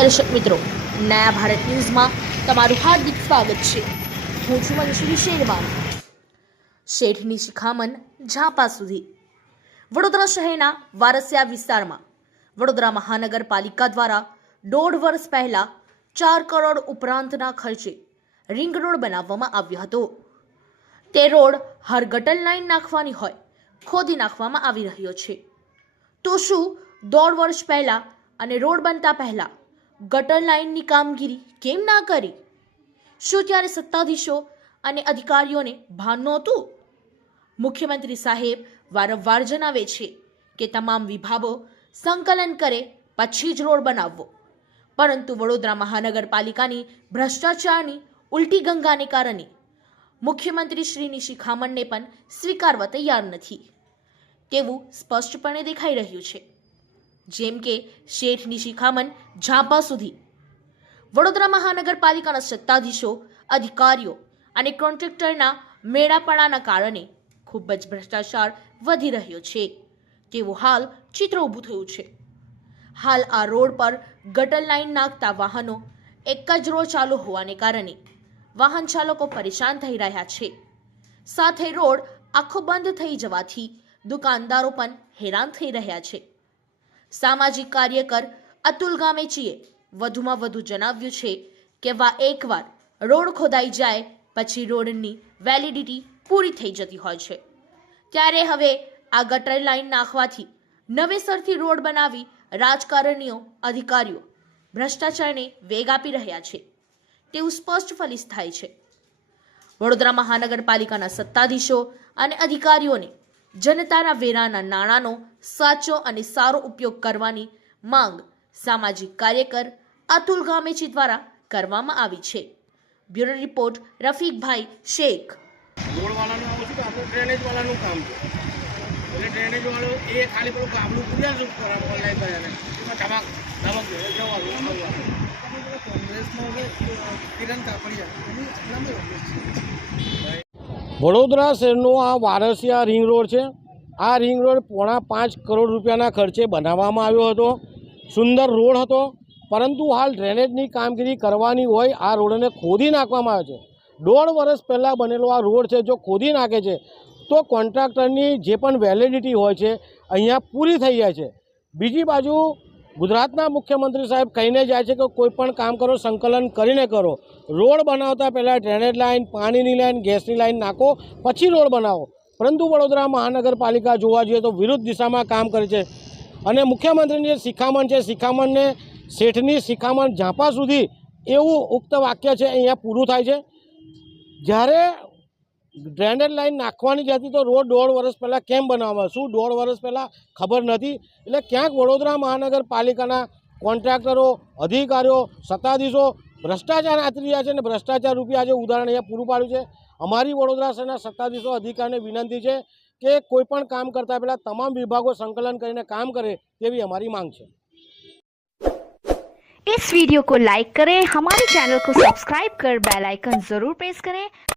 દર્શક મિત્રો, નયા ભારત ન્યૂઝમાં તમારું હાર્દિક સ્વાગત છે। હું છું મનશ્રી શેરવાન। શેઠની શિખામણ ઝાંપા સુધી। વડોદરા શહેરના વારસિયા વિસ્તારમાં વડોદરા મહાનગરપાલિકા દ્વારા 1.5 વર્ષ પહેલા 4 કરોડ ઉપરાંતના ખર્ચે રિંગ રોડ બનાવવામાં આવ્યો હતો। તે રોડ હર ગટર લાઈન નાખવાની હોય ખોદી નાખવામાં આવી રહ્યો છે। તો શું 1.5 વર્ષ પહેલા અને રોડ બનતા પહેલા ગટર લાઈનની કામગીરી કેમ ના કરી? શું ત્યારે સત્તાધીશો અને અધિકારીઓને ભાન નહોતું? મુખ્યમંત્રી સાહેબ વારંવાર જણાવે છે કે તમામ વિભાગો સંકલન કરે પછી જ રોડ બનાવવો, પરંતુ વડોદરા મહાનગરપાલિકાની ભ્રષ્ટાચારની ઉલટી ગંગાને કારણે મુખ્યમંત્રી શ્રીની શિખામણને પણ સ્વીકારવા તૈયાર નથી તેવું સ્પષ્ટપણે દેખાઈ રહ્યું છે। જેમ કે શેઠની શિખામણ ઝાંપા સુધી। વડોદરા મહાનગરપાલિકાના સત્તાધીશો, અધિકારીઓ અને કોન્ટ્રાક્ટરના મેળાપણાના કારણે ખૂબ જ ભ્રષ્ટાચાર વધી રહ્યો છે તેવું હાલ ચિત્ર ઊભું થયું છે। હાલ આ રોડ પર ગટર લાઈન નાખતા વાહનો એક જ રોડ ચાલુ હોવાને કારણે વાહન ચાલકો પરેશાન થઈ રહ્યા છે। સાથે રોડ આખો બંધ થઈ જવાથી દુકાનદારો પણ હેરાન થઈ રહ્યા છે। સામાજિક કાર્યકર અતુલ ગામેચીએ વધુમાં વધુ જણાવ્યું છે કે એકવાર રોડ ખોદાઈ જાય પછી રોડની વેલિડિટી પૂરી થઈ જતી હોય છે, ત્યારે હવે આ ગટર લાઈન નાખવાથી નવેસરથી રોડ બનાવી રાજકારણીઓ, અધિકારીઓ ભ્રષ્ટાચારને વેગ આપી રહ્યા છે તેવું સ્પષ્ટ ફલિત થાય છે। વડોદરા મહાનગરપાલિકાના સત્તાધીશો અને અધિકારીઓને જનતાના વેરાના નાણાંનો સાચો અને સારો ઉપયોગ કરવાની માંગ સામાજિક કાર્યકર અતુલ ગામેચી દ્વારા કરવામાં આવી છે। Bureau report Rafikbhai Shaikh. Road વાળાનું આવું છે કે આપણું ડ્રેનેજ વાળાનું કામ છે, એટલે ડ્રેનેજ વાળો એ ખાલી પેલું ગામડું પૂર્યા શું કરે ઓનલાઈન કર્યા એમાં ધમક જવાનું વડોદરા શહેરનો આ વારસિયા રિંગ રોડ છે। આ રિંગ રોડ 5.5 કરોડ રૂપિયાના ખર્ચે બનાવવામાં આવ્યો હતો। સુંદર રોડ હતો, પરંતુ હાલ ડ્રેનેજની કામગીરી કરવાની હોય આ રોડને ખોદી નાખવામાં આવે છે। 1.5 વર્ષ પહેલાં બનેલો આ રોડ છે, જો ખોદી નાખે છે તો કોન્ટ્રાક્ટરની જે પણ વેલિડિટી હોય છે અહીંયા પૂરી થઈ જાય છે। બીજી બાજુ ગુજરાતના મુખ્યમંત્રી સાહેબ કહીને જાય છે કે કોઈ પણ કામ કરો સંકલન કરીને કરો। રોડ બનાવતા પહેલાં ડ્રેનેજ લાઇન, પાણીની લાઇન, ગેસની લાઇન નાખો પછી રોડ બનાવો, પરંતુ વડોદરા મહાનગરપાલિકા જોવા જઈએ તો વિરુદ્ધ દિશામાં કામ કરે છે। અને મુખ્યમંત્રીની જે શિખામણ છે, શિખામણને શેઠની શિખામણ ઝાંપા સુધી એવું ઉક્ત વાક્ય છે અહીંયા પૂરું થાય છે। જ્યારે ડ્રેનેજ લાઇન નાખવાની જ હતી તો રોડ 1.5 વર્ષ પહેલાં કેમ બનાવવામાં? શું 1.5 વર્ષ પહેલાં ખબર નથી? એટલે ક્યાંક વડોદરા મહાનગરપાલિકાના કોન્ટ્રાક્ટરો, અધિકારીઓ, સત્તાધીશો ભ્રષ્ટાચાર આચરી રહ્યા છે અને ભ્રષ્ટાચાર રૂપી આજે ઉદાહરણ અહીંયા પૂરું પાડ્યું છે। અમારી વડોદરા શહેરના સત્તાધીશો, અધિકારીને વિનંતી છે કે કોઈ પણ કામ કરતા પહેલાં તમામ વિભાગો સંકલન કરીને કામ કરે તેવી અમારી માંગ છે। इस वीडियो को लाइक करें, हमारे चैनल को सब्सक्राइब कर बेल आइकन जरूर प्रेस करें